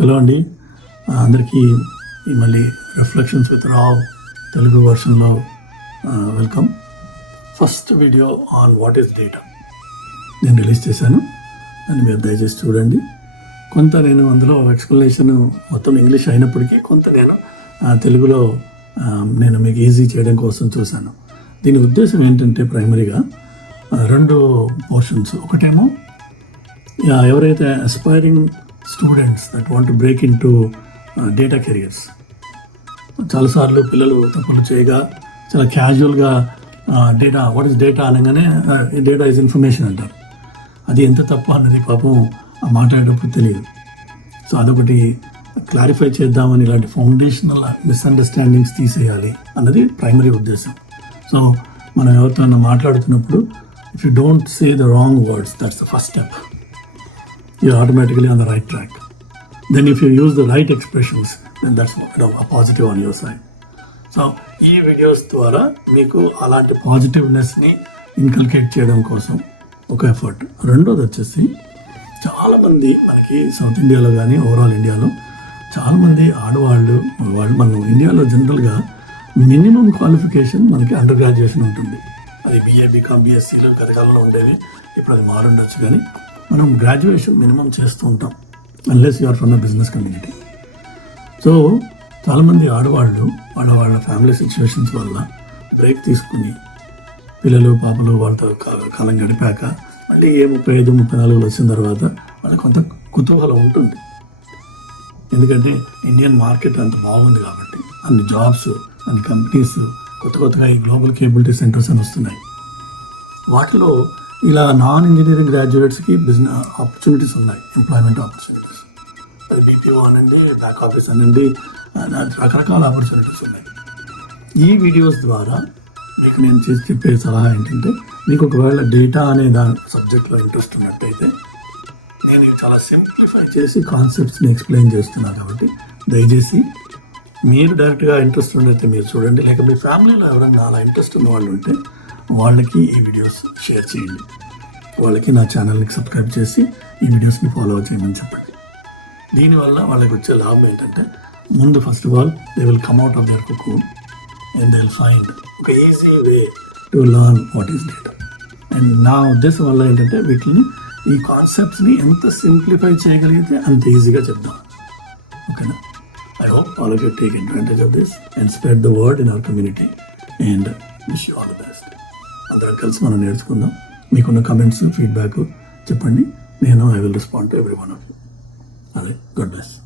Hello అండి. అందరికీ మళ్ళీ reflections with Rao Telugu వర్షన్లో welcome first video on what is data నేను రిలీజ్ చేశాను. దాన్ని మీరు దయచేసి చూడండి. కొంత నేను అందులో ఎక్స్ప్లెనేషన్ మొత్తం ఇంగ్లీష్ అయినప్పటికీ కొంత నేను ఆ, తెలుగులో నేను మీకు ఈజీ చేయడం కోసం చూశాను. దీని ఉద్దేశం ఏంటంటే ప్రైమరీగా రెండు పోర్షన్స్ ఒకటేమో ఎవరైతే aspiring students that want break in to data careers చాలాసార్లు పిల్లలు తప్పులు చేయగా చాలా క్యాజువల్గా డేటా వాట్ ఇస్ డేటా అనగానే డేటా ఇస్ ఇన్ఫర్మేషన్ అంటారు. అది ఎంత తప్పు అన్నది పాపం మాట్లాడేటప్పుడు తెలియదు. సో అదొకటి క్లారిఫై చేద్దామని ఇలాంటి ఫౌండేషనల్ మిస్అండర్స్టాండింగ్స్ తీసేయాలి అన్నది ప్రైమరీ ఉద్దేశం. సో మనం ఎవరితో మాట్లాడుతున్నప్పుడు if you don't say the wrong words that's the first step you're automatically on the right track. Then if you use the right expressions, then that's you know, a positive on your side. So ఈ videos ద్వారా మీకు అలాంటి పాజిటివ్నెస్ని inculcate చేయడం కోసం ఒక effort రెండోది వచ్చేసి చాలామంది మనకి సౌత్ ఇండియాలో కానీ ఓవరాల్ ఇండియాలో చాలామంది ఆడవాళ్ళు వాళ్ళు మనం ఇండియాలో జనరల్గా మినిమం క్వాలిఫికేషన్ మనకి అండర్ గ్రాడ్యుయేషన్ ఉంటుంది అది బీఏ బీకామ్ బీఎస్సీలో గతకాలంలో ఉండేవి ఇప్పుడు అది మారుండొచ్చు కానీ మనం గ్రాడ్యుయేషన్ మినిమం చేస్తూ ఉంటాం unless you are from the business community so చాలామంది ఆడవాళ్ళు వాళ్ళ వాళ్ళ ఫ్యామిలీ సిచ్యువేషన్స్ వల్ల బ్రేక్ తీసుకుని పిల్లలు పాపలు వాళ్ళతో కాలం గడిపాక మళ్ళీ ఏ ముప్పై ఐదు ముప్పై నాలుగులు వచ్చిన తర్వాత వాళ్ళకి కొంత కుతూహలం ఉంటుంది. ఎందుకంటే ఇండియన్ మార్కెట్ అంత బాగుంది కాబట్టి అన్ని జాబ్స్ అన్ని కంపెనీస్ కొత్త కొత్తగా ఈ గ్లోబల్ కేబిలిటీ సెంటర్స్ అని వస్తున్నాయి. వాటిలో ఇలా నాన్ ఇంజనీరింగ్ గ్రాడ్యుయేట్స్కి బిజినెస్ ఆపర్చునిటీస్ ఉన్నాయి ఎంప్లాయ్మెంట్ ఆపర్చునిటీస్ అది బీపీఓ అనండి బ్యాక్ ఆఫీస్ అనండి రకరకాల ఆపర్చునిటీస్ ఉన్నాయి. ఈ వీడియోస్ ద్వారా మీకు నేను చేసి చెప్పే సలహా ఏంటంటే మీకు ఒకవేళ డేటా అనే దాని సబ్జెక్ట్లో ఇంట్రెస్ట్ ఉన్నట్టయితే నేను చాలా సింప్లిఫై చేసి కాన్సెప్ట్స్ని ఎక్స్ప్లెయిన్ చేస్తున్నాను కాబట్టి దయచేసి మీరు డైరెక్ట్గా ఇంట్రెస్ట్ ఉన్నట్టే మీరు చూడండి. లేక మీ ఫ్యామిలీలో ఎవరైనా అలా ఇంట్రెస్ట్ ఉన్న వాళ్ళు ఉంటే వాళ్ళకి ఈ వీడియోస్ షేర్ చేయండి. వాళ్ళకి నా ఛానల్ని సబ్స్క్రైబ్ చేసి ఈ వీడియోస్ని ఫాలో చేయమని చెప్పండి. దీనివల్ల వాళ్ళకి వచ్చే లాభం ఏంటంటే ముందు first of all they will come out of their cook and they will find ఒక easy way to learn what is data and నా ఉద్దేశం వల్ల ఏంటంటే వీటిని ఈ కాన్సెప్ట్స్ని ఎంత సింప్లిఫై చేయగలిగితే అంత ఈజీగా చెప్దాం. ఓకేనా? I hope all of you take advantage of this and spread the word in our community and wish you all the best అందరం కలిసి మనం నేర్చుకుందాం. మీకున్న కమెంట్స్ ఫీడ్బ్యాక్ చెప్పండి. నేను I will respond to every one of you అదే good best